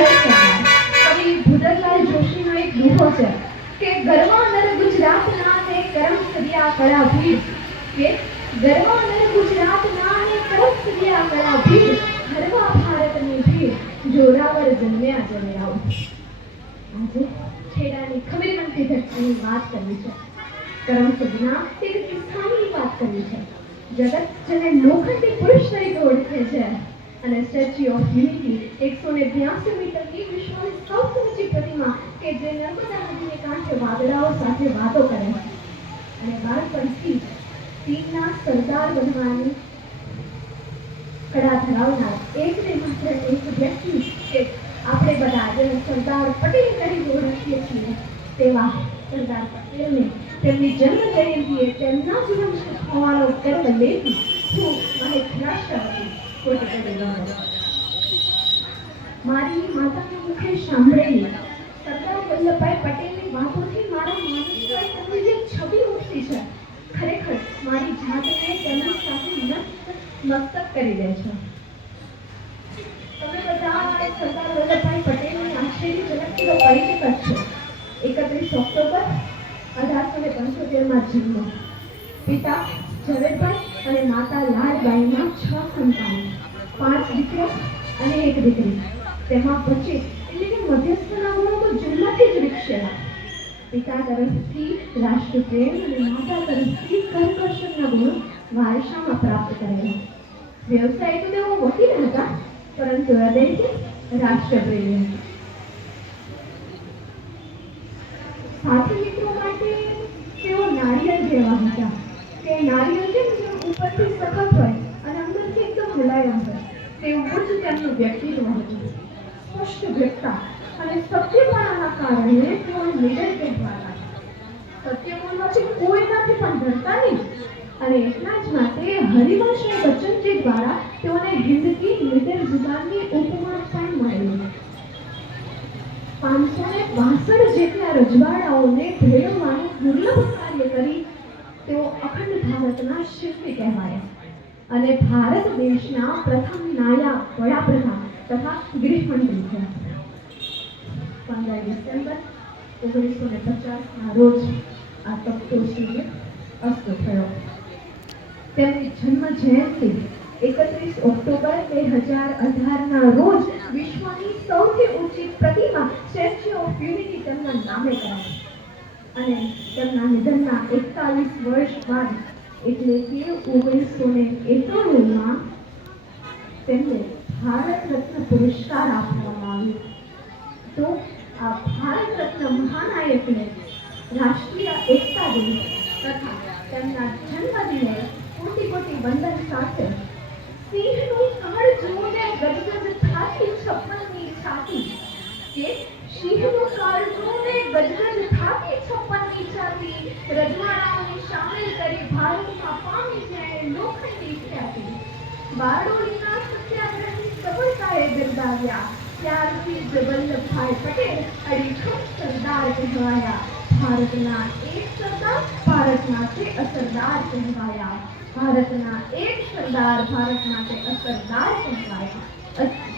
કવિ ભુદરલાલ છે વાત કરવી છે. કરમ સદના એક કિસ્સાની વાત કરવી છે. જગત જેને લોખંડી પુરુષ તરીકે ઓળખે છે. અને સ્ટેચ્યુ ઓફ યુનિટી એકસો ને બ્યાસી મીટરની વિશ્વની સૌથી ઊંચી પ્રતિમા કે જે નર્મદા નદીને કાંઠે વાદળાઓ સાથે વાતો કરે છે. અને બાળપણથી તીરના સરદાર બનવાની કળા ધરાવનાર એક ને માત્ર એક વ્યક્તિ કે આપણે બધા જેને સરદાર પટેલ તરીકે ઓળખીએ છીએ, તેવા સરદાર પટેલને તેમની જન્મ જયંતિએ તેમના જીવન હોવાનો કર્મ લેતી હું મહેશ રાષ્ટ્રપતિ મારી માતાના મુખે સાંભળેલી સરદાર વલ્લભભાઈ પટેલની વાતોથી મારા માનસિકતાની જે છબી ઉઠતી છે, ખરેખર મારી જાતને તેમની સાથે મસ્તક કરી દે છે. તમે બધા સરદાર વલ્લભભાઈ પટેલની આશ્ચર્ય ઝલકથી તો પરિચિત છો. એકત્રીસ ઓક્ટોબર, અઢારસો ને પંચોતેરમાં જન્મ. પિતા ઝવેરભાઈ અને માતા લાલબાઈના છ સંતાનો. પાંચ દીકરો અને એક દીકરી. તેમાં પછી એટલે કે મધ્યસ્થના ગુણો તો જન્મથી જ વિકસેલા પિતા તરફથી રાષ્ટ્રપ્રેમ અને માતા તરફથી કર્કશના ગુણો વારસામાં પ્રાપ્ત કરેલા. વ્યવસાય તો તેઓ વકીલ હતા, પરંતુ હૃદયથી રાષ્ટ્રપ્રેમી હતા. સાથી મિત્રો માટે તેઓ નારિયેળ જેવા હતા. કે નારિયેળ કેમ જેમ ઉપરથી સખત હોય અને અંદરથી એકદમ મુલાયમ હોય. તેવું જ તેમનું વ્યક્તિત્વ હતું સ્પષ્ટ વ્યક્તા અને સત્યપણાના કારણે તેઓ નિડર કહેવાતા સત્ય બોલવાથી કોઈનાથી પણ ડરતા નહીં. અને એટલા જ માટે હરિવંશ અને બચ્ચનજી દ્વારા તેઓને હિન્દકી નિડર જુબાનની ઉપમા પણ મળેલી. પાંચસો ને બાસઠ જેટલા રજવાડાઓને ભેળવવાનું દુર્લભ કાર્ય કરી તેઓ અખંડ ભારતના શિલ્પી કહેવાયા. અને ભારત દેશના પ્રથમ નાયા વડાપ્રધાન તથા ગૃહમંત્રી થયા. પંદર ડિસેમ્બર ઓગણીસો ને પચાસના રોજ આ તપતો સૂર્ય અસ્ત થયો. તેમની જન્મ જયંતિ એકત્રીસ ઓક્ટોબર બે હજાર અઢારના રોજ વિશ્વની સૌથી ઊંચી પ્રતિમા સ્ટેચ્યુ ઓફ યુનિટી તેમના નામે કરાઈ. અને તેમના નિધનના એકતાલીસ વર્ષ બાદ એટલે કે ઓગણીસો ને એકોણુંમાં તેમને ભારત રત્ન પુરસ્કાર આપવામાં આવ્યો. તો આ ભારત રત્ન મહાનાયકને રાષ્ટ્રીય એકતા દિવસ તથા તેમના જન્મદિને કોટી કોટી વંદન સાથે સિંહનું કાળ જોઈને રજવાડાઓને શામેલ કરી ભારતમાં પામી જેણે લોખંડી ખ્યાતિ, બારડોલીના સત્યાગ્રહની સફળતાએ બિરદાવ્યા. ત્યારથી જ વલ્લભભાઈ પટેલ અડીખમ સરદાર કહેવાયા. ભારતના એક સરદાર, ભારતના તે અસરદાર કહેવાયા. ભારતના એક સરદાર ભારત માટે અસરદાર કહેવાયા.